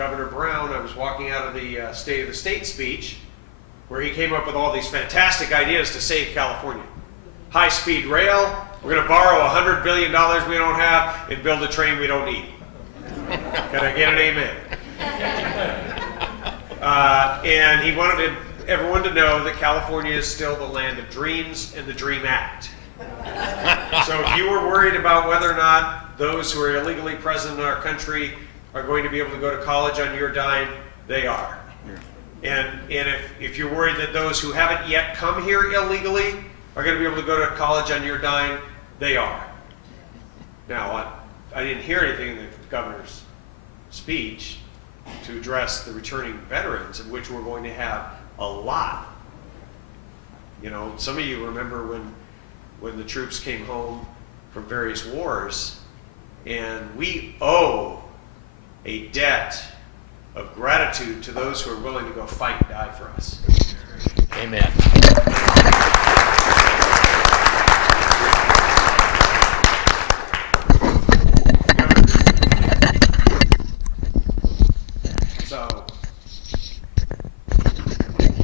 Governor Brown, I was walking out of the State of the State speech where he came up with all these fantastic ideas to save California. High-speed rail, we're going to borrow $100 billion we don't have and build a train we don't need. Can I get an amen? And he wanted everyone to know that California is still the land of dreams and the DREAM Act. So if you were worried about whether or not those who are illegally present in our country are going to be able to go to college on your dime, they are. And if you're worried that those who haven't yet come here illegally are going to be able to go to college on your dime, they are. Now, I didn't hear anything in the governor's speech to address the returning veterans, of which we're going to have a lot. You know, some of you remember when the troops came home from various wars, and we owe a debt of gratitude to those who are willing to go fight and die for us. Amen. So,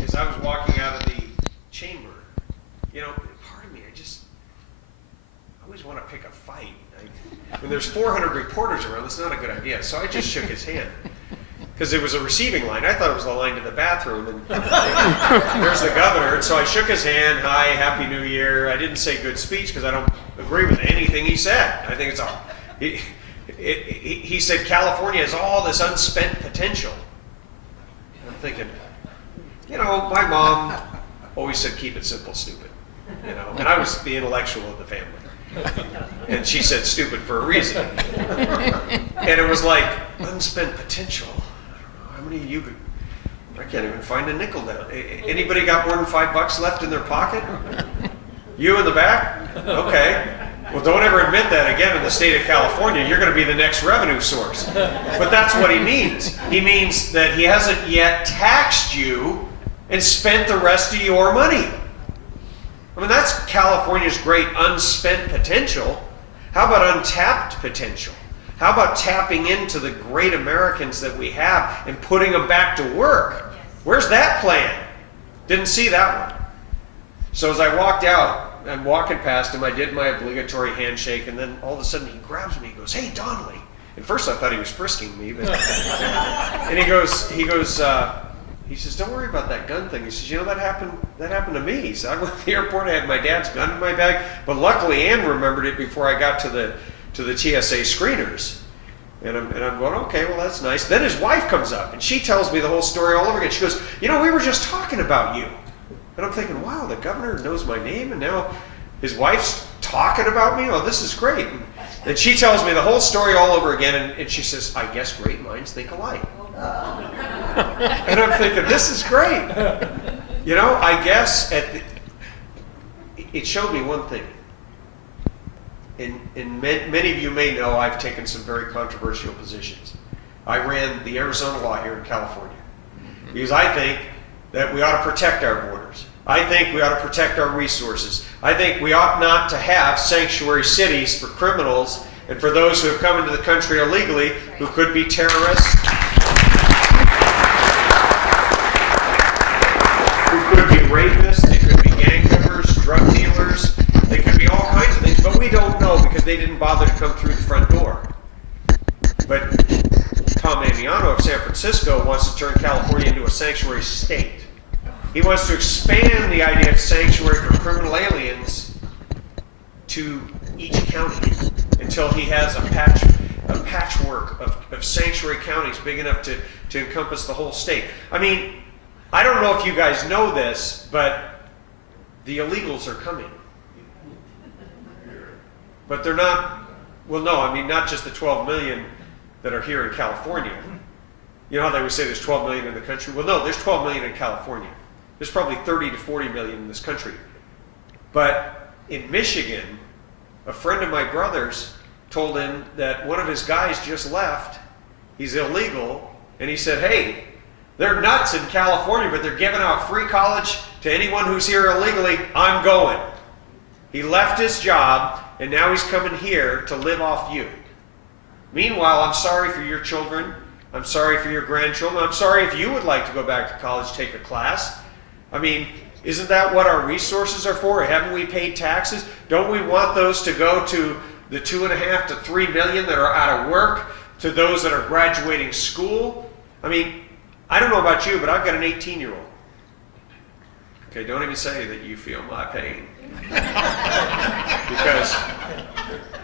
as I was walking out of the chamber, you know, part of me, I always want to pick a fight. When there's 400 reporters around, that's not a good idea. So I just shook his hand. Because it was a receiving line. I thought it was the line to the bathroom. And there's the governor. And so I shook his hand. Hi, Happy New Year. I didn't say good speech because I don't agree with anything he said. I think it's all. He said California has all this unspent potential. And I'm thinking, you know, my mom always said keep it simple, stupid. You know, and I was the intellectual of the family. And she said stupid for a reason. And it was like, unspent potential. I don't know, how many of you, I can't even find a nickel down. Anybody got more than $5 left in their pocket? You in the back? Okay. Well, don't ever admit that again in the state of California. You're going to be the next revenue source. But that's what he means. He means that he hasn't yet taxed you and spent the rest of your money. I mean, that's California's great unspent potential. How about untapped potential? How about tapping into the great Americans that we have and putting them back to work? Yes. Where's that plan? Didn't see that one. So as I walked out, I'm walking past him, I did my obligatory handshake, and then all of a sudden he grabs me, he goes, "Hey, Donnelly." At first I thought he was frisking me, but and he says, "Don't worry about that gun thing." He says, "You know, that happened to me." He said, "I went to the airport, I had my dad's gun in my bag, but luckily Ann remembered it before I got to the TSA screeners." And I'm going, okay, well, that's nice. Then his wife comes up, and she tells me the whole story all over again. She goes, "You know, we were just talking about you." And I'm thinking, wow, the governor knows my name, and now his wife's talking about me? Oh, this is great. And she tells me the whole story all over again, and she says, "I guess great minds think alike." And I'm thinking, this is great. You know, I guess it showed me one thing. And many of you may know I've taken some very controversial positions. I ran the Arizona law here in California because I think that we ought to protect our borders. I think we ought to protect our resources. I think we ought not to have sanctuary cities for criminals and for those who have come into the country illegally who could be terrorists, who could be rapists, they could be gang members, drug dealers, they could be all kinds of things, but we don't know because they didn't bother to come through the front door. But Tom Amiano of San Francisco wants to turn California into a sanctuary state. He wants to expand the idea of sanctuary for criminal aliens to each county until he has a patchwork of sanctuary counties big enough to encompass the whole state. I mean, I don't know if you guys know this, but the illegals are coming. But they're not, well, no, I mean, not just the 12 million that are here in California. You know how they would say there's 12 million in the country? Well, no, there's 12 million in California. There's probably 30 to 40 million in this country. But in Michigan, a friend of my brother's told him that one of his guys just left. He's illegal. And he said, "Hey, they're nuts in California, but they're giving out free college to anyone who's here illegally. I'm going." He left his job, and now he's coming here to live off you. Meanwhile, I'm sorry for your children. I'm sorry for your grandchildren. I'm sorry if you would like to go back to college, take a class. I mean, isn't that what our resources are for? Haven't we paid taxes? Don't we want those to go to the 2.5 to 3 million that are out of work, to those that are graduating school? I mean, I don't know about you, but I've got an 18-year-old. Okay, don't even say that you feel my pain. Because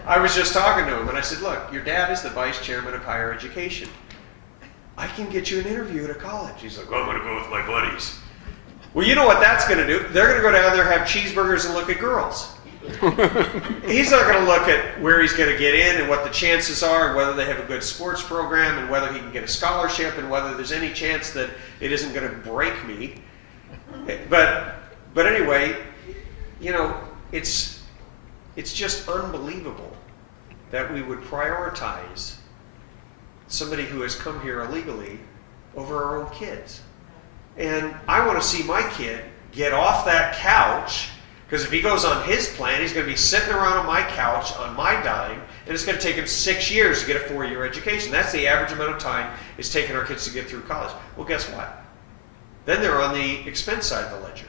I was just talking to him and I said, look, your dad is the vice chairman of higher education. I can get you an interview at a college. He's like, well, I'm going to go with my buddies. Well, you know what that's going to do? They're going to go down there, have cheeseburgers, and look at girls. He's not going to look at where he's going to get in and what the chances are, and whether they have a good sports program, and whether he can get a scholarship, and whether there's any chance that it isn't going to break me. But anyway, you know, it's just unbelievable that we would prioritize somebody who has come here illegally over our own kids. And I want to see my kid get off that couch, because if he goes on his plan, he's going to be sitting around on my couch on my dime, and it's going to take him 6 years to get a 4-year education. That's the average amount of time it's taking our kids to get through college. Well, guess what? Then they're on the expense side of the ledger.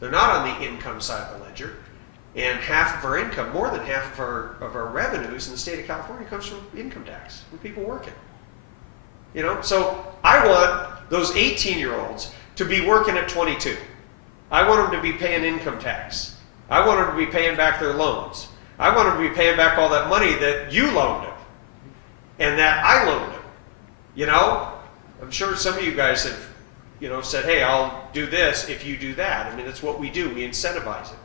They're not on the income side of the ledger. And half of our income, more than half of our revenues in the state of California comes from income tax, from people working. You know, so I want those 18-year-olds to be working at 22. I want them to be paying income tax. I want them to be paying back their loans. I want them to be paying back all that money that you loaned them and that I loaned them. You know, I'm sure some of you guys have, you know, said, hey, I'll do this if you do that. I mean, that's what we do. We incentivize it.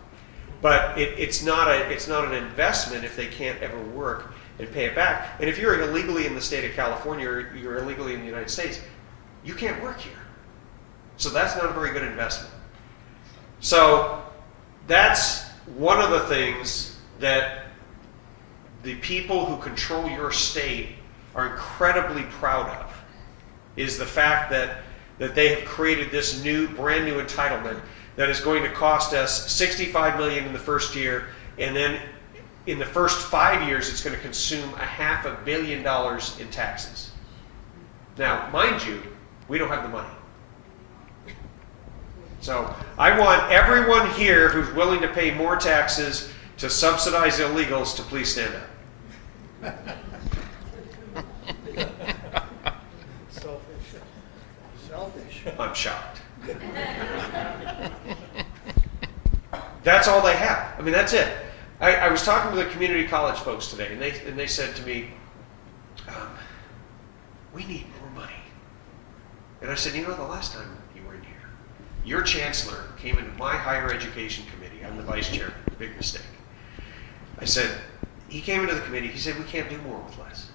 But it's not an investment if they can't ever work and pay it back. And if you're illegally in the state of California or you're illegally in the United States, you can't work here. So that's not a very good investment. So that's one of the things that the people who control your state are incredibly proud of, is the fact that they have created this brand new entitlement that is going to cost us $65 million in the first year, and then in the first 5 years it's going to consume $500 million in taxes. Now, mind you, we don't have the money. So I want everyone here who's willing to pay more taxes to subsidize illegals to please stand up. Selfish. I'm shocked. That's all they have. I mean, that's it. I was talking to the community college folks today, and they said to me, we need more money. And I said, you know, the last time you were in here, your chancellor came into my higher education committee. I'm the vice chairman. Big mistake. I said, he came into the committee, he said, we can't do more with less.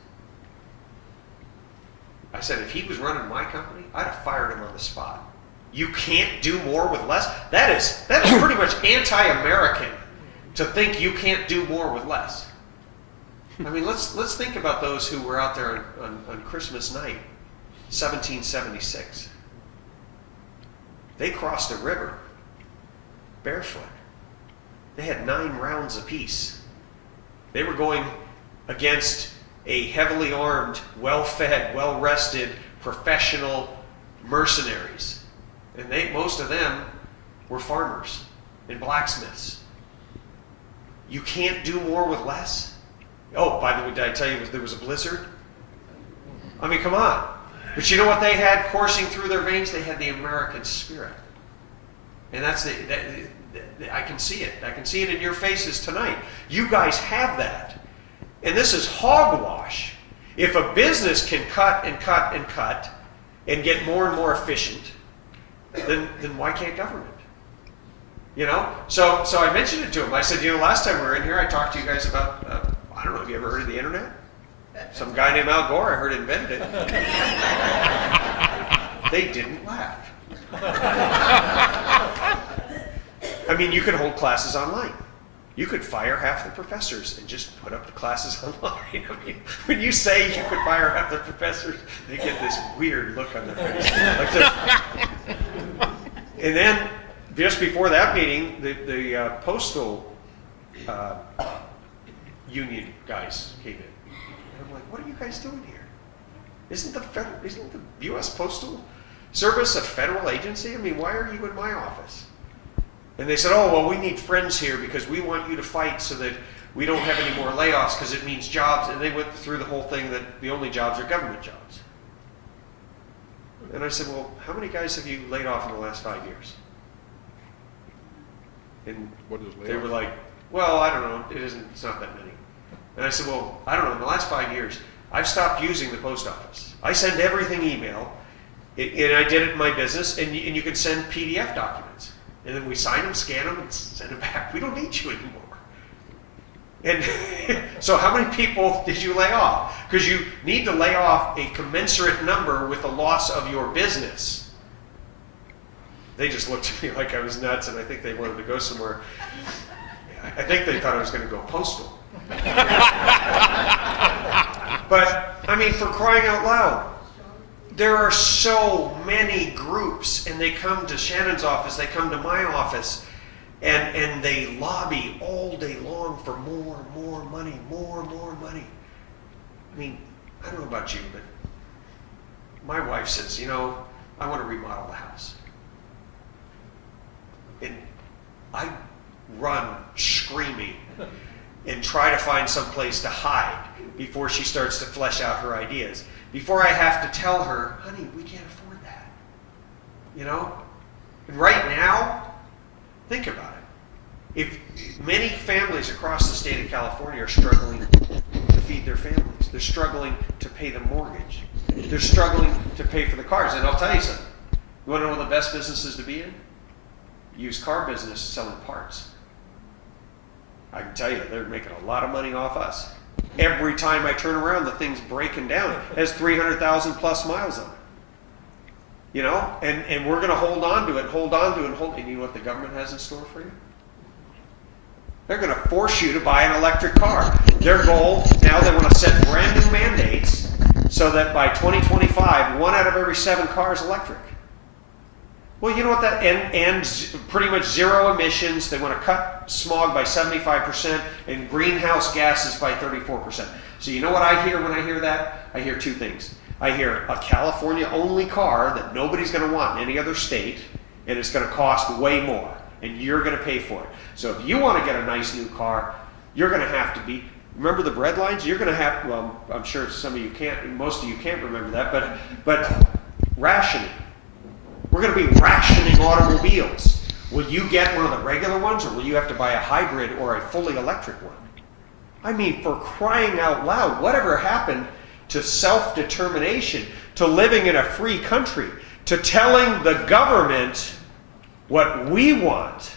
I said, if he was running my company, I'd have fired him on the spot. You can't do more with less? That is pretty much anti-American to think you can't do more with less. I mean, let's think about those who were out there on Christmas night, 1776. They crossed a river barefoot. They had 9 rounds apiece. They were going against a heavily armed, well-fed, well-rested, professional mercenaries. And most of them were farmers and blacksmiths. You can't do more with less? Oh, by the way, did I tell you there was a blizzard? I mean, come on. But you know what they had coursing through their veins? They had the American spirit. And I can see it. I can see it in your faces tonight. You guys have that. And this is hogwash. If a business can cut and cut and cut and get more and more efficient, then why can't government? You know? So I mentioned it to him. I said, you know, last time we were in here, I talked to you guys about, I don't know, have you ever heard of the internet? Some guy named Al Gore, I heard, invented it. They didn't laugh. I mean, you could hold classes online. You could fire half the professors and just put up the classes online. I mean, when you say you could fire half the professors, they get this weird look on their face. And then, just before that meeting, the postal union guys came in. And I'm like, what are you guys doing here? Isn't the U.S. Postal Service a federal agency? I mean, why are you in my office? And they said, oh, well, we need friends here because we want you to fight so that we don't have any more layoffs because it means jobs. And they went through the whole thing that the only jobs are government jobs. And I said, well, how many guys have you laid off in the last 5 years? And they were like, well, I don't know. It's not that many. And I said, well, I don't know. In the last 5 years, I've stopped using the post office. I send everything email, and I did it in my business, and you can send PDF documents. And then we sign them, scan them, and send them back. We don't need you anymore. And so how many people did you lay off? Because you need to lay off a commensurate number with the loss of your business. They just looked at me like I was nuts, and I think they wanted to go somewhere. I think they thought I was going to go postal. But, I mean, for crying out loud, there are so many groups, and they come to Shannon's office, they come to my office, and they lobby all day long for more money, more money. I mean, I don't know about you, but my wife says, you know, I want to remodel the house. And I run screaming and try to find some place to hide before she starts to flesh out her ideas. Before I have to tell her, honey, we can't afford that. You know? And right now, think about it. If many families across the state of California are struggling to feed their families, they're struggling to pay the mortgage, they're struggling to pay for the cars. And I'll tell you something. You want to know one of the best businesses to be in? Used car business selling parts. I can tell you, they're making a lot of money off us. Every time I turn around, the thing's breaking down. It has 300,000 plus miles on it. You know, and we're going to hold on to it. And you know what the government has in store for you? They're going to force you to buy an electric car. Their goal, now they want to set brand new mandates so that by 2025, 1 out of every 7 cars electric. Well, you know what that, and pretty much zero emissions. They want to cut smog by 75% and greenhouse gases by 34%. So you know what I hear when I hear that? I hear 2 things. I hear a California-only car that nobody's going to want in any other state, and it's going to cost way more, and you're going to pay for it. So if you want to get a nice new car, you're going to have to be, remember the bread lines? You're going to have, well, I'm sure some of you can't, most of you can't remember that, but rationing. We're going to be rationing automobiles. Will you get one of the regular ones, or will you have to buy a hybrid or a fully electric one? I mean, for crying out loud, whatever happened to self-determination, to living in a free country, to telling the government what we want,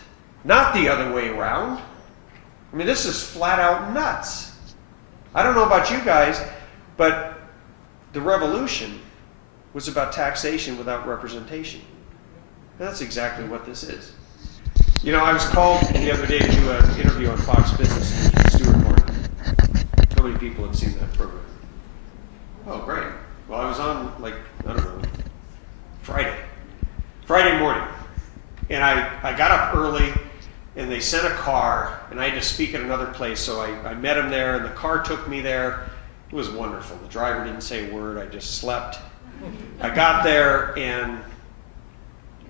not the other way around? I mean, this is flat out nuts. I don't know about you guys, but the revolution was about taxation without representation. And that's exactly what this is. You know, I was called the other day to do an interview on Fox Business with Stuart Martin. How many people have seen that program? Oh, great. Well, I was on, like, I don't know, Friday morning. And I got up early, and they sent a car, and I had to speak at another place, so I met him there, and the car took me there. It was wonderful. The driver didn't say a word. I just slept. I got there and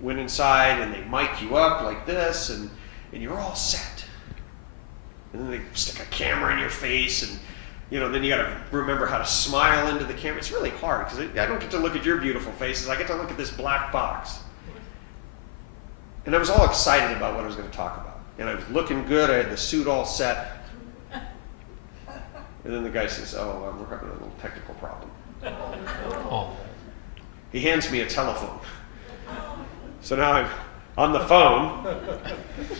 went inside, and they mic you up like this, and you're all set. And then they stick a camera in your face, and you know, then you got to remember how to smile into the camera. It's really hard because I don't get to look at your beautiful faces. I get to look at this black box. And I was all excited about what I was going to talk about. And I was looking good. I had the suit all set. And then the guy says, oh, we're having a little technical problem. Oh. He hands me a telephone. So now I'm on the phone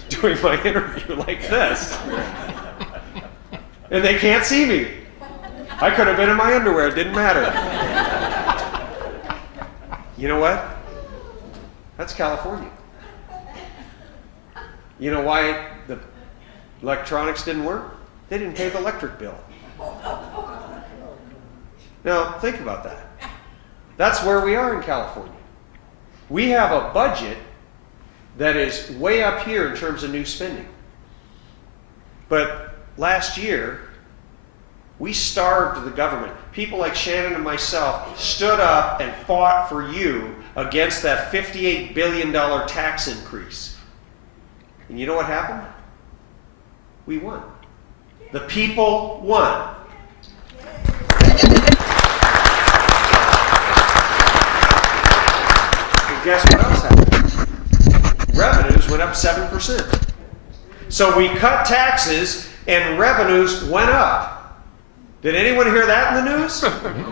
doing my interview like this. And they can't see me. I could have been in my underwear. It didn't matter. You know what? That's California. You know why the electronics didn't work? They didn't pay the electric bill. Now, think about that. That's where we are in California. We have a budget that is way up here in terms of new spending. But last year, We starved the government. People like Shannon and myself stood up and fought for you against that $58 billion tax increase. And you know what happened? We won. The people won. And guess what else happened? Revenues went up 7%. So we cut taxes and revenues went up. Did anyone hear that in the news?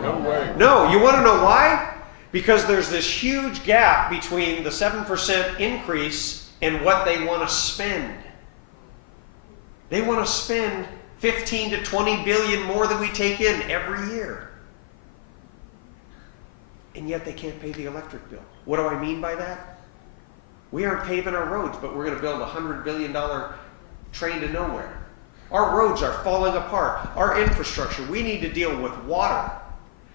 No way. No. You want to know why? Because there's this huge gap between the 7% increase and what they want to spend. They want to spend 15 to 20 billion more than we take in every year. And yet they can't pay the electric bill. What do I mean by that? We aren't paving our roads, but we're going to build a $100 billion train to nowhere. Our roads are falling apart. Our infrastructure, we need to deal with water.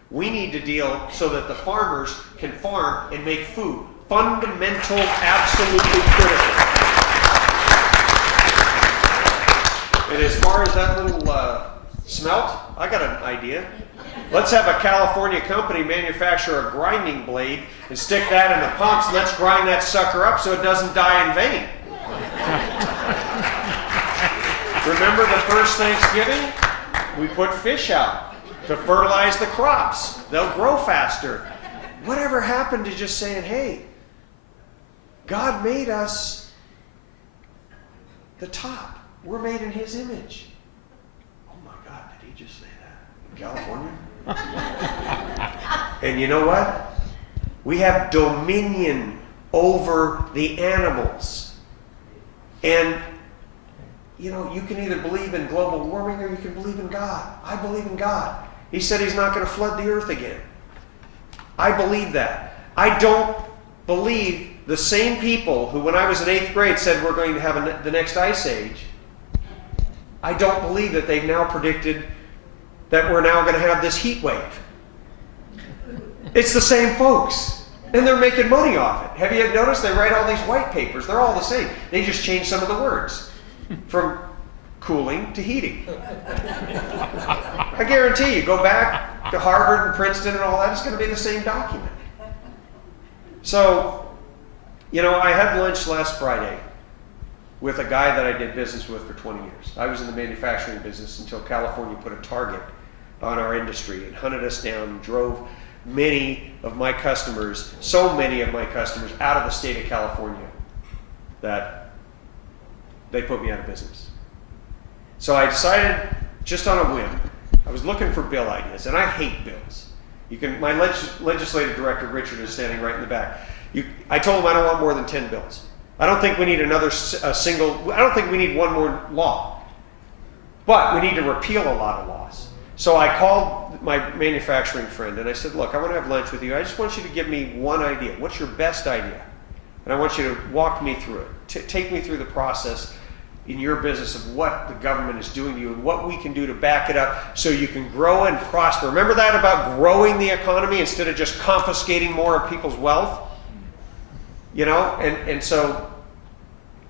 We need to deal so that the farmers can farm and make food. Fundamental, absolutely critical. And as far as that little smelt, I got an idea. Let's have a California company manufacture a grinding blade and stick that in the pumps, and let's grind that sucker up so it doesn't die in vain. Remember the first Thanksgiving? We put fish out to fertilize the crops. They'll grow faster. Whatever happened to just saying, hey, God made us the top. We're made in His image. Oh my God, did He just say that? In California? And you know what? We have dominion over the animals. And you know, you can either believe in global warming or you can believe in God. I believe in God. He said He's not going to flood the earth again. I believe that. I don't believe the same people who, when I was in 8th grade, said we're going to have the next ice age. I don't believe that they've now predicted that we're now going to have this heat wave. It's the same folks. And they're making money off it. Have you noticed they write all these white papers? They're all the same. They just change some of the words. From cooling to heating. I guarantee you, go back to Harvard and Princeton and all that, it's going to be the same document. So, you know, I had lunch last Friday with a guy that I did business with for 20 years. I was in the manufacturing business until California put a target on our industry and hunted us down and drove many of my customers, so many of my customers, out of the state of California that they put me out of business. So I decided, just on a whim, I was looking for bill ideas, and I hate bills. My legislative director, Richard, is standing right in the back. I told him I don't want more than 10 bills. I don't think we need I don't think we need one more law. But we need to repeal a lot of laws. So I called my manufacturing friend, and I said, look, I want to have lunch with you. I just want you to give me one idea. What's your best idea? And I want you to walk me through it. Take me through the process in your business of what the government is doing to you and what we can do to back it up so you can grow and prosper. Remember that about growing the economy instead of just confiscating more of people's wealth? You know, and so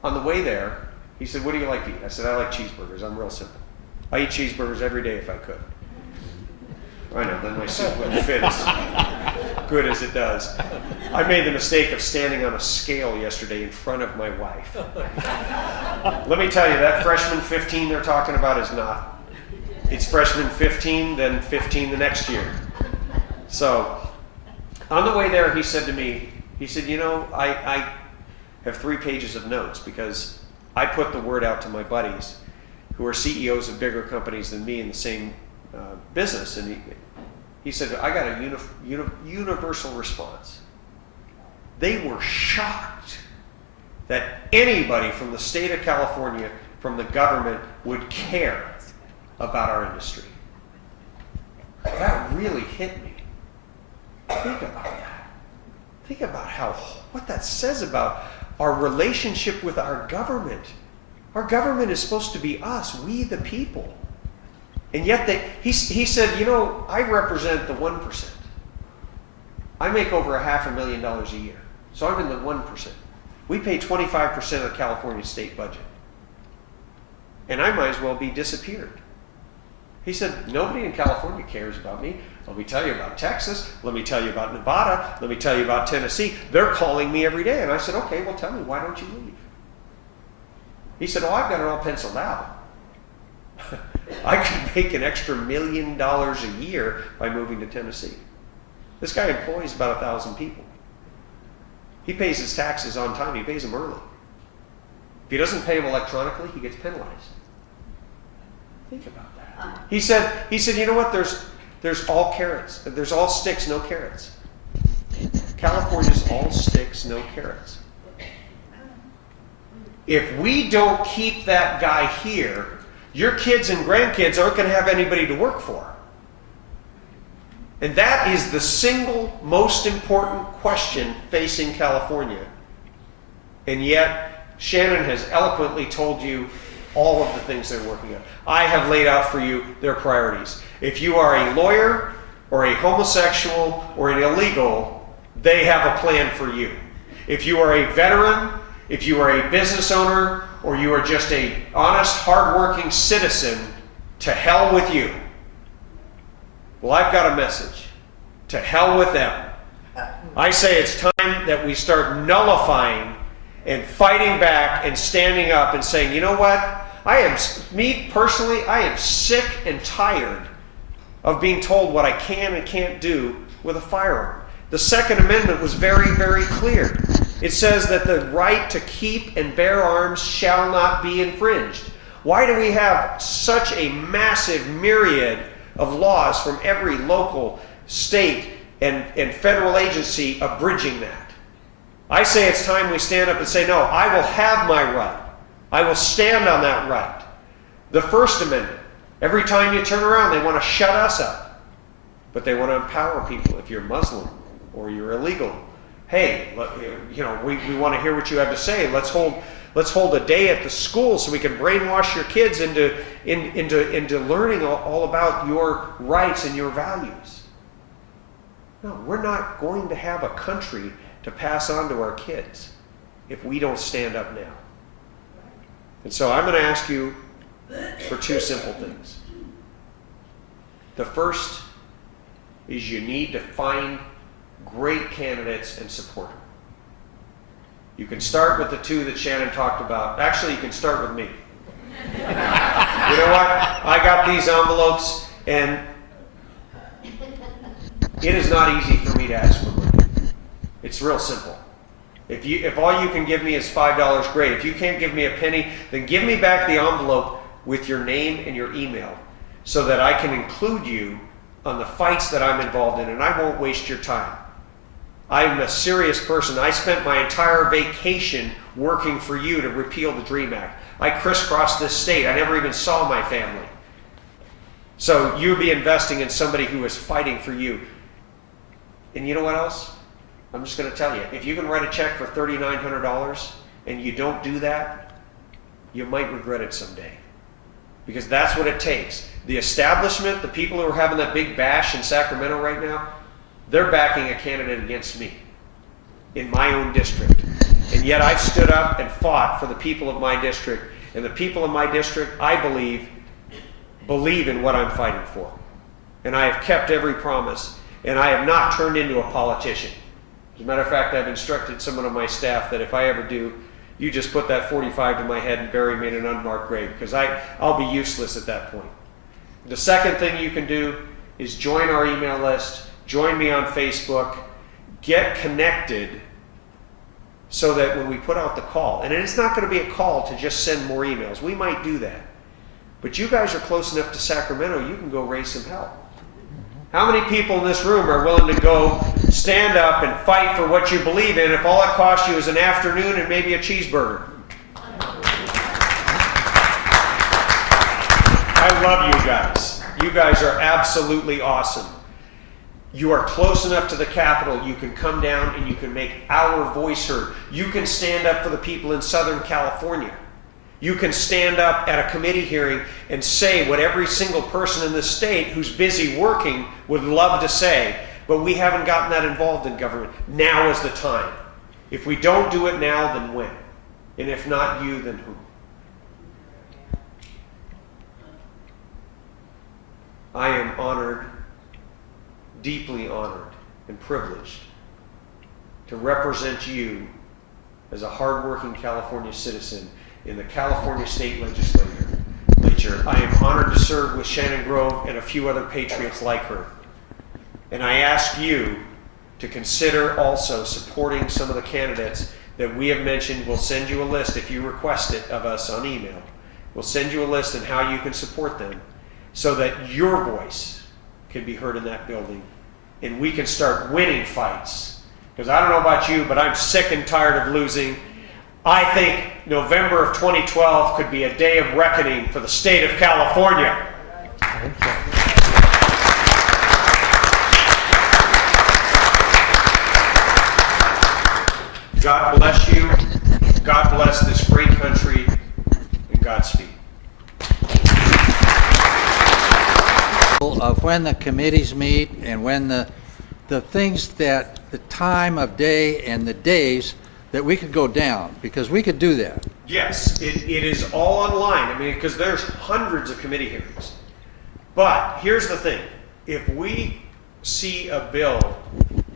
on the way there, he said, what do you like to eat? I said, I like cheeseburgers. I'm real simple. I eat cheeseburgers every day if I could. I know, then my soup wouldn't fit as good as it does. I made the mistake of standing on a scale yesterday in front of my wife. Let me tell you, that freshman 15 they're talking about is not. It's freshman 15, then 15 the next year. So, on the way there, he said to me, he said, you know, I have 3 pages of notes because I put the word out to my buddies who are CEOs of bigger companies than me in the same business, and he said, I got a universal response. They were shocked that anybody from the state of California, from the government, would care about our industry. That really hit me. Think about that. Think about what that says about our relationship with our government. Our government is supposed to be us, we the people. And yet he said, you know, I represent the 1%. I make over $500,000 a year. So I'm in the 1%. We pay 25% of the California state budget. And I might as well be disappeared. He said, nobody in California cares about me. Let me tell you about Texas. Let me tell you about Nevada. Let me tell you about Tennessee. They're calling me every day. And I said, okay, well, tell me, why don't you leave? He said, oh, I've got it all penciled out. I could make an extra $1 million a year by moving to Tennessee. This guy employs about 1,000 people. He pays his taxes on time. He pays them early. If he doesn't pay them electronically, he gets penalized. Think about that. He said, you know what? There's all carrots. There's all sticks, no carrots. California's all sticks, no carrots. If we don't keep that guy here, your kids and grandkids aren't going to have anybody to work for. And that is the single most important question facing California. And yet, Shannon has eloquently told you all of the things they're working on. I have laid out for you their priorities. If you are a lawyer or a homosexual or an illegal, they have a plan for you. If you are a veteran, if you are a business owner, or you are just a honest, hardworking citizen, to hell with you. Well, I've got a message. To hell with them. I say it's time that we start nullifying and fighting back and standing up and saying, you know what? Me personally, I am sick and tired of being told what I can and can't do with a firearm. The Second Amendment was very, very clear. It says that the right to keep and bear arms shall not be infringed. Why do we have such a massive myriad of laws from every local, state, and federal agency abridging that? I say it's time we stand up and say, no, I will have my right. I will stand on that right. The First Amendment, every time you turn around, they want to shut us up. But they want to empower people. If you're Muslim or you're illegal, hey, you know, we want to hear what you have to say. Let's hold a day at the school so we can brainwash your kids into learning all about your rights and your values. No, we're not going to have a country to pass on to our kids if we don't stand up now. And so I'm going to ask you for two simple things. The first is you need to find great candidates and support them. You can start with the two that Shannon talked about. Actually, you can start with me. You know what? I got these envelopes, and it is not easy for me to ask for money. It's real simple. If all you can give me is $5, great. If you can't give me a penny, then give me back the envelope with your name and your email so that I can include you on the fights that I'm involved in, and I won't waste your time. I'm a serious person. I spent my entire vacation working for you to repeal the DREAM Act. I crisscrossed this state. I never even saw my family. So you'd be investing in somebody who is fighting for you. And you know what else? I'm just going to tell you, if you can write a check for $3,900 and you don't do that, you might regret it someday. Because that's what it takes. The establishment, the people who are having that big bash in Sacramento right now, they're backing a candidate against me in my own district. And yet I've stood up and fought for the people of my district. And the people of my district, I believe in what I'm fighting for. And I have kept every promise. And I have not turned into a politician. As a matter of fact, I've instructed someone on my staff that if I ever do, you just put that 45 to my head and bury me in an unmarked grave, because I'll be useless at that point. The second thing you can do is join our email list, join me on Facebook, get connected so that when we put out the call, and it's not going to be a call to just send more emails. We might do that. But you guys are close enough to Sacramento, you can go raise some hell. How many people in this room are willing to go stand up and fight for what you believe in if all it costs you is an afternoon and maybe a cheeseburger? I love you guys. You guys are absolutely awesome. You are close enough to the Capitol, you can come down and you can make our voice heard. You can stand up for the people in Southern California. You can stand up at a committee hearing and say what every single person in this state who's busy working would love to say, but we haven't gotten that involved in government. Now is the time. If we don't do it now, then when? And if not you, then who? I am honored, deeply honored and privileged to represent you as a hardworking California citizen in the California State Legislature. I am honored to serve with Shannon Grove and a few other patriots like her. And I ask you to consider also supporting some of the candidates that we have mentioned. We'll send you a list if you request it of us on email. We'll send you a list on how you can support them so that your voice can be heard in that building and we can start winning fights. Because I don't know about you, but I'm sick and tired of losing. I think November of 2012 could be a day of reckoning for the state of California. God bless you. God bless this great country, and Godspeed. Of when the committees meet and when the things that the time of day and the days that we could go down, because we could do that. Yes, it is all online. I mean, because there's hundreds of committee hearings. But here's the thing. If we see a bill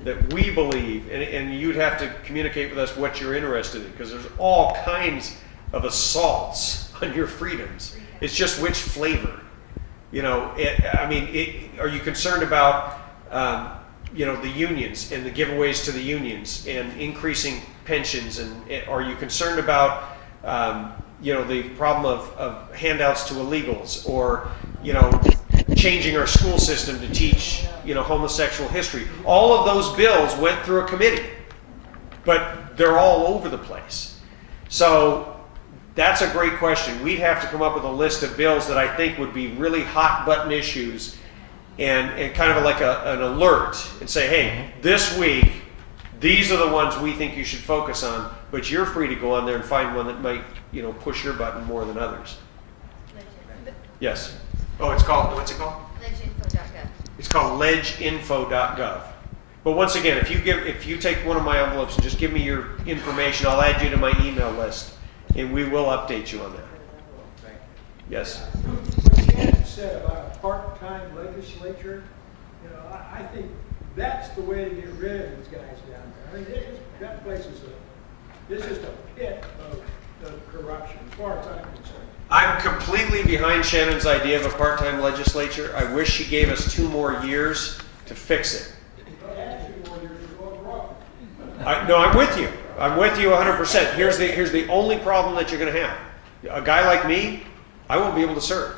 that we believe, and you'd have to communicate with us what you're interested in, because there's all kinds of assaults on your freedoms. It's just which flavor. You know, are you concerned about, the unions and the giveaways to the unions and increasing pensions? And are you concerned about, the problem of handouts to illegals, or, changing our school system to teach, homosexual history? All of those bills went through a committee, but they're all over the place. So that's a great question. We'd have to come up with a list of bills that I think would be really hot button issues and kind of like an alert and say, hey, this week, these are the ones we think you should focus on, but you're free to go on there and find one that might, push your button more than others. Yes. Oh, it's called, what's it called? Legeinfo.gov. It's called legeinfo.gov. But once again, if you take one of my envelopes and just give me your information, I'll add you to my email list, and we will update you on that. Yes. What Shannon said about a part-time legislature, I think that's the way to get rid of these guys down there. I mean, that place is just a pit of corruption, as far as I'm concerned. I'm completely behind Shannon's idea of a part-time legislature. I wish she gave us 2 more years to fix it. No, I'm with you. I'm with you 100%. Here's the only problem that you're going to have. A guy like me, I won't be able to serve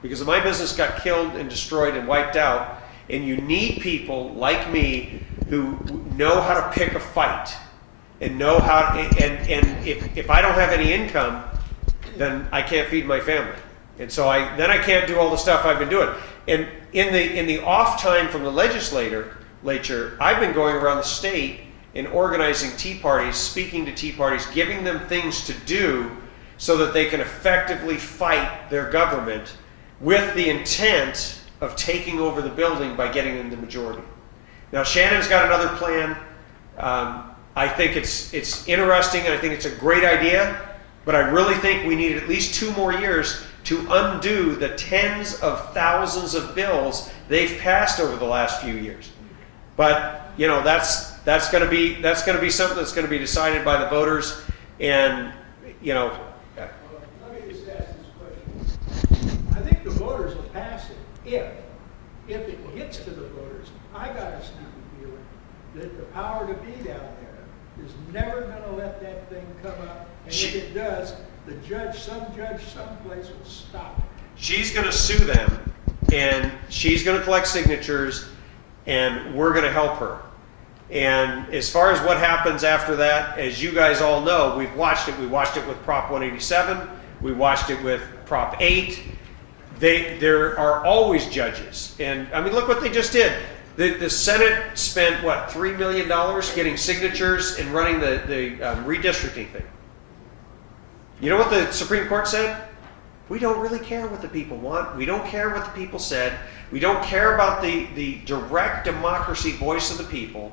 because my business got killed and destroyed and wiped out. And you need people like me who know how to pick a fight and know how. And if I don't have any income, then I can't feed my family. And so then I can't do all the stuff I've been doing. And in the off time from the legislature, I've been going around the state and organizing tea parties, speaking to tea parties, giving them things to do so that they can effectively fight their government with the intent of taking over the building by getting them the majority. Now, Shannon's got another plan. I think it's interesting, and I think it's a great idea, but I really think we need at least 2 more years to undo the tens of thousands of bills they've passed over the last few years. But that's going to be something that's going to be decided by the voters, and Let me just ask this question. I think the voters will pass it if it gets to the voters. I got a sneaky feeling that the power to be down there is never going to let that thing come up. And if it does, some judge someplace will stop it. She's going to sue them, and she's going to collect signatures, and we're going to help her. And as far as what happens after that, as you guys all know, we've watched it. We watched it with Prop 187. We watched it with Prop 8. There are always judges. And I mean, look what they just did. The Senate spent, what, $3 million getting signatures and running the redistricting thing. You know what the Supreme Court said? We don't really care what the people want. We don't care what the people said. We don't care about the direct democracy voice of the people.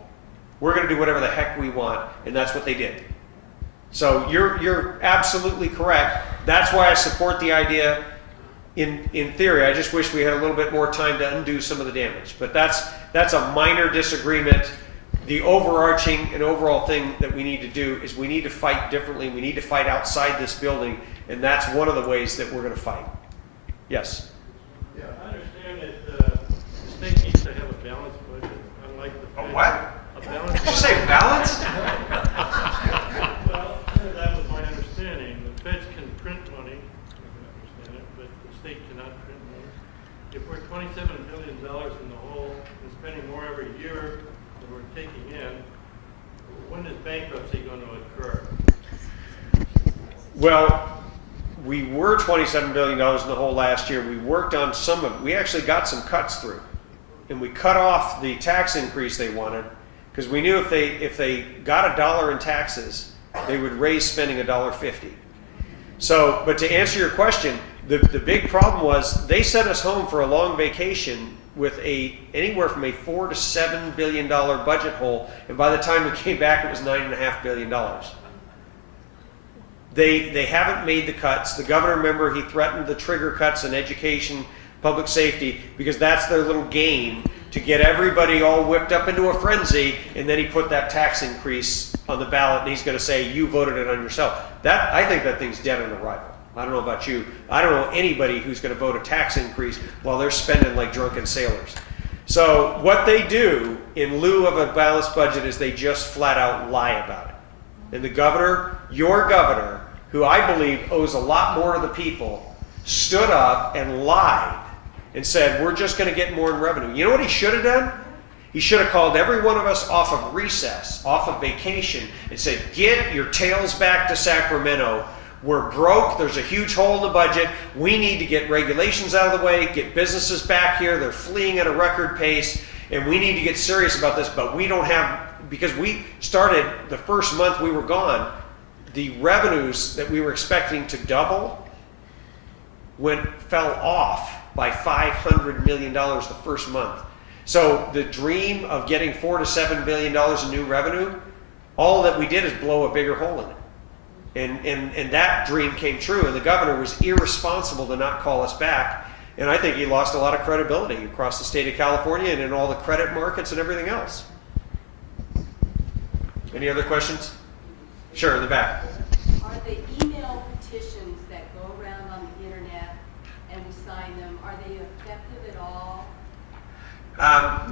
We're going to do whatever the heck we want, and that's what they did. So you're absolutely correct. That's why I support the idea in theory. I just wish we had a little bit more time to undo some of the damage. But that's a minor disagreement. The overarching and overall thing that we need to do is we need to fight differently. We need to fight outside this building, and that's one of the ways that we're going to fight. Yes? Yeah, I understand that the state needs to have a balanced budget, unlike the A feds. what? A balanced Did you say balanced? Well, that was my understanding. The feds can print money, as I understand it, but the state cannot print money. If we're $27 billion in the hole and spending more every year than we're taking in, when is bankruptcy going to occur? Well, we were $27 billion in the hole last year. We worked on some of it. We actually got some cuts through. And we cut off the tax increase they wanted because we knew if they got $1 in taxes, they would raise spending $1.50. So, but to answer your question, the big problem was they sent us home for a long vacation with anywhere from a $4 to $7 billion budget hole, and by the time we came back, it was $9.5 billion. They haven't made the cuts. The governor, remember, he threatened the trigger cuts in education, public safety, because that's their little game to get everybody all whipped up into a frenzy, and then he put that tax increase on the ballot, and he's going to say, you voted it on yourself. I think that thing's dead on arrival. I don't know about you. I don't know anybody who's going to vote a tax increase while they're spending like drunken sailors. So what they do in lieu of a balanced budget is they just flat out lie about it. And the governor, your governor, who I believe owes a lot more to the people, stood up and lied and said, we're just going to get more in revenue. You know what he should have done? He should have called every one of us off of recess, off of vacation, and said, get your tails back to Sacramento. We're broke. There's a huge hole in the budget. We need to get regulations out of the way, get businesses back here. They're fleeing at a record pace, and we need to get serious about this. But we don't have, because we started the first month we were gone, the revenues that we were expecting to double fell off by $500 million the first month. So the dream of getting $4 to $7 billion in new revenue, all that we did is blow a bigger hole in it. And that dream came true, and the governor was irresponsible to not call us back. And I think he lost a lot of credibility across the state of California and in all the credit markets and everything else. Any other questions? Sure, in the back. Are the email petitions that go around on the internet and we sign them, are they effective at all?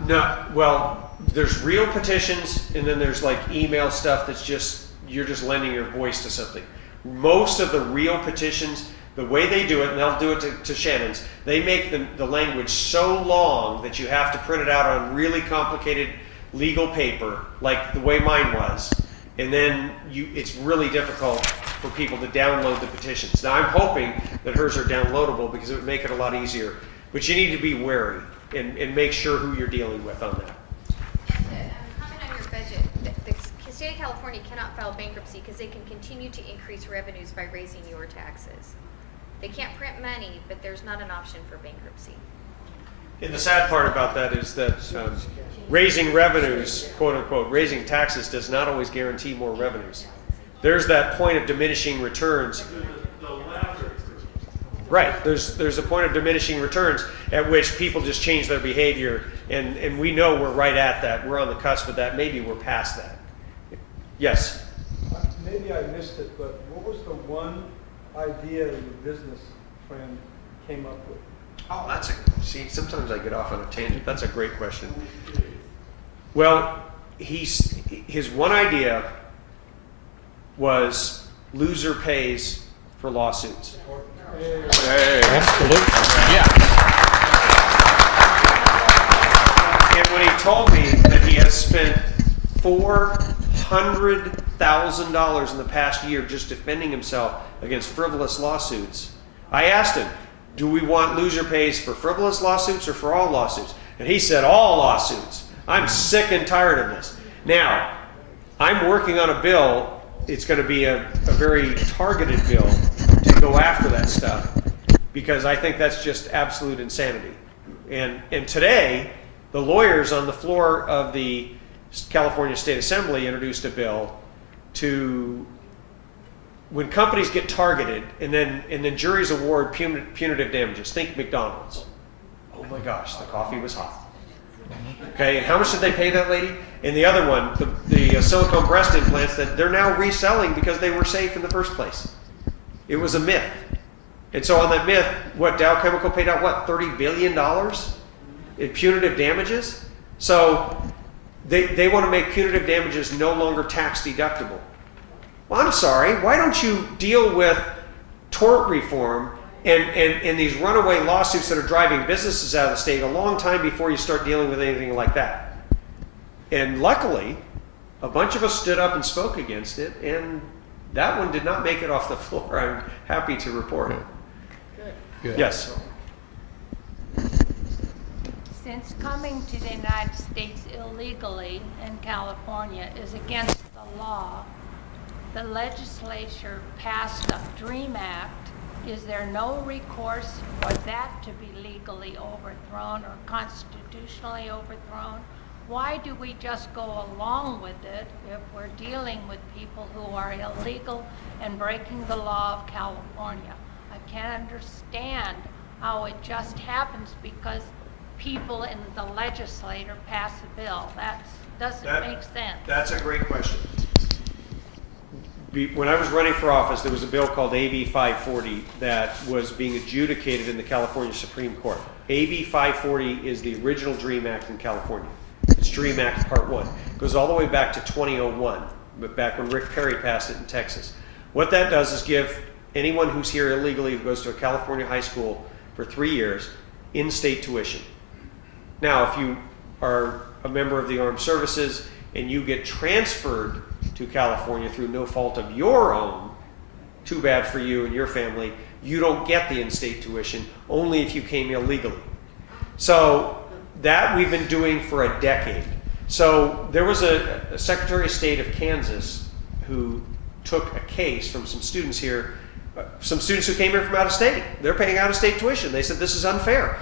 No, well, there's real petitions, and then there's like email stuff that's just, you're just lending your voice to something. Most of the real petitions, the way they do it, and they'll do it to Shannon's, they make the language so long that you have to print it out on really complicated legal paper, like the way mine was, and then it's really difficult for people to download the petitions. Now I'm hoping that hers are downloadable because it would make it a lot easier, but you need to be wary and make sure who you're dealing with on that. And to comment on your budget, the state of California cannot file bankruptcy because they can continue to increase revenues by raising your taxes. They can't print money, but there's not an option for bankruptcy. And the sad part about that is that raising revenues, quote unquote, raising taxes does not always guarantee more revenues. There's that point of diminishing returns. Right, there's a point of diminishing returns at which people just change their behavior, and we know we're right at that. We're on the cusp of that. Maybe we're past that. Yes? Maybe I missed it, but what was the one idea your business friend came up with? Oh, see, sometimes I get off on a tangent. That's a great question. Well, his one idea was loser pays for lawsuits. Absolutely. Yeah. And when he told me that he has spent $400,000 in the past year just defending himself against frivolous lawsuits, I asked him, do we want loser pays for frivolous lawsuits or for all lawsuits? And he said, all lawsuits. I'm sick and tired of this. Now, I'm working on a bill. It's going to be a very targeted bill to go after that stuff because I think that's just absolute insanity. And today, the lawyers on the floor of the California State Assembly introduced a bill to when companies get targeted and then juries award punitive damages, think McDonald's. Oh my gosh, the coffee was hot. Okay, and how much did they pay that lady? And the other one, the silicone breast implants that they're now reselling because they were safe in the first place. It was a myth. And so on that myth, what, Dow Chemical paid out, what, $30 billion in punitive damages? So they want to make punitive damages no longer tax deductible. Well, I'm sorry, why don't you deal with tort reform and these runaway lawsuits that are driving businesses out of the state a long time before you start dealing with anything like that? And luckily, a bunch of us stood up and spoke against it, and that one did not make it off the floor, I'm happy to report. Good. Yes. Since coming to the United States illegally in California is against the law, the legislature passed the DREAM Act. Is there no recourse for that to be legally overthrown or constitutionally overthrown? Why do we just go along with it if we're dealing with people who are illegal and breaking the law of California? I can't understand how it just happens because people in the legislature pass a bill. That doesn't make sense. That's a great question. When I was running for office, there was a bill called AB 540 that was being adjudicated in the California Supreme Court. AB 540 is the original DREAM Act in California. It's DREAM Act Part 1. It goes all the way back to 2001, but back when Rick Perry passed it in Texas. What that does is give anyone who's here illegally who goes to a California high school for 3 years in-state tuition. Now, if you are a member of the armed services and you get transferred to California through no fault of your own, too bad for you and your family, you don't get the in-state tuition, only if you came illegally. So that we've been doing for a decade. So there was a Secretary of State of Kansas who took a case from some students here, some students who came here from out of state. They're paying out of state tuition. They said this is unfair.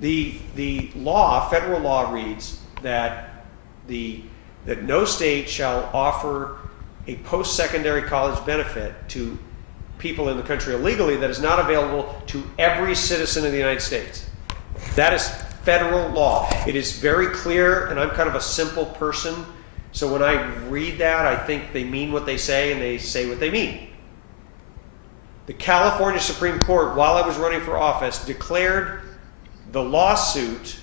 The law, federal law reads that that no state shall offer a post-secondary college benefit to people in the country illegally that is not available to every citizen of the United States. That is federal law. It is very clear, and I'm kind of a simple person, so when I read that, I think they mean what they say and they say what they mean. The California Supreme Court, while I was running for office, declared the lawsuit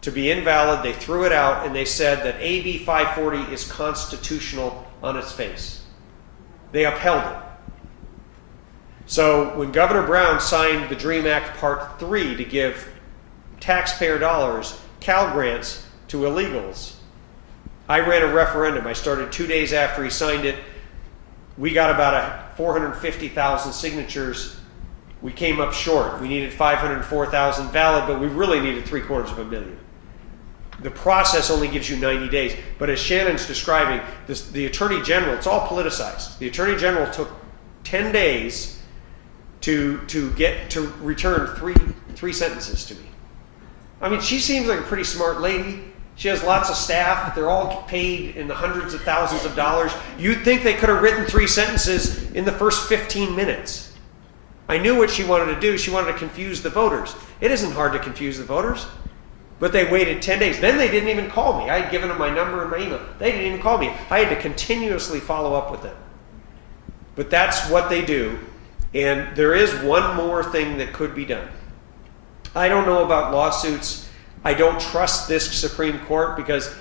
to be invalid. They threw it out and they said that AB 540 is constitutional on its face. They upheld it. So when Governor Brown signed the DREAM Act Part 3 to give taxpayer dollars, Cal grants to illegals, I ran a referendum. I started 2 days after he signed it. We got about 450,000 signatures. We came up short. We needed 504,000 valid, but we really needed 750,000. The process only gives you 90 days. But as Shannon's describing, the Attorney General, it's all politicized. The Attorney General took 10 days to return three sentences to me. I mean, she seems like a pretty smart lady. She has lots of staff. They're all paid in the hundreds of thousands of dollars. You'd think they could have written 3 sentences in the first 15 minutes. I knew what she wanted to do. She wanted to confuse the voters. It isn't hard to confuse the voters. But they waited 10 days. Then they didn't even call me. I had given them my number and my email. They didn't even call me. I had to continuously follow up with them. But that's what they do. And there is one more thing that could be done. I don't know about lawsuits. I don't trust this Supreme Court because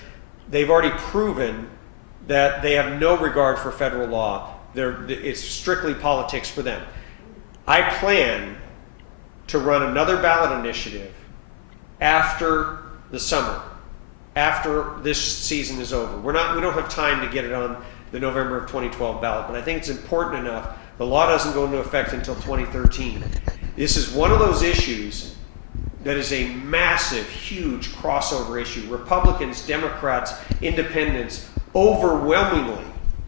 they've already proven that they have no regard for federal law. It's strictly politics for them. I plan to run another ballot initiative after the summer, after this season is over. We don't have time to get it on the November of 2012 ballot, but I think it's important enough. The law doesn't go into effect until 2013. This is one of those issues that is a massive, huge crossover issue. Republicans, Democrats, Independents overwhelmingly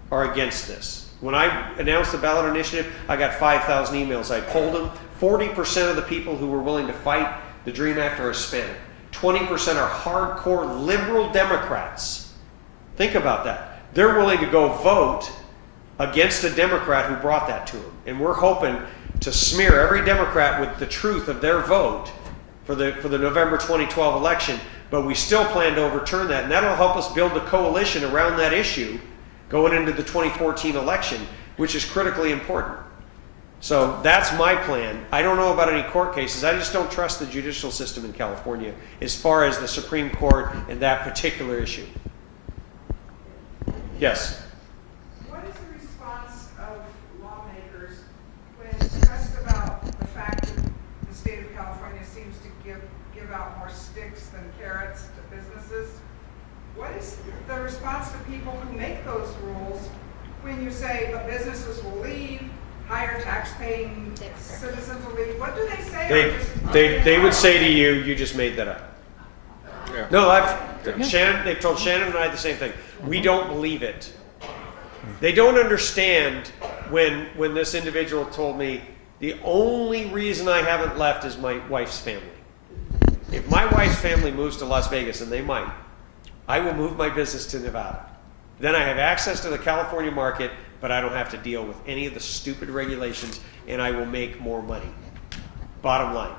are against this. When I announced the ballot initiative, I got 5,000 emails. I polled them. 40% of the people who were willing to fight the DREAM Act are Hispanic. 20% are hardcore liberal Democrats. Think about that. They're willing to go vote against a Democrat who brought that to him. And we're hoping to smear every Democrat with the truth of their vote for the November 2012 election, but we still plan to overturn that, and that'll help us build a coalition around that issue going into the 2014 election, which is critically important. So that's my plan. I don't know about any court cases. I just don't trust the judicial system in California as far as the Supreme Court and that particular issue. Yes? What is the response of lawmakers when pressed about the fact that the state of California seems to give out more sticks than carrots to businesses? What is the response to people who make those rules when you say the businesses will leave, higher tax-paying citizens will leave? What do they say? They would say to you, you just made that up. Yeah. No, they've told Shannon and I the same thing. We don't believe it. They don't understand when this individual told me, the only reason I haven't left is my wife's family. If my wife's family moves to Las Vegas, and they might, I will move my business to Nevada. Then I have access to the California market, but I don't have to deal with any of the stupid regulations, and I will make more money. Bottom line.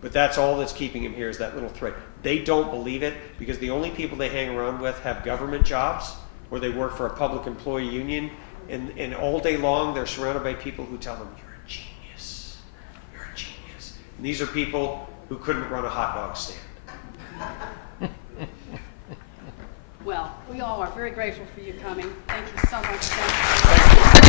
But that's all that's keeping him here, is that little thread. They don't believe it because the only people they hang around with have government jobs or they work for a public employee union, and all day long they're surrounded by people who tell them, you're a genius, you're a genius. And these are people who couldn't run a hot dog stand. Well, we all are very grateful for you coming. Thank you so much. Thank you.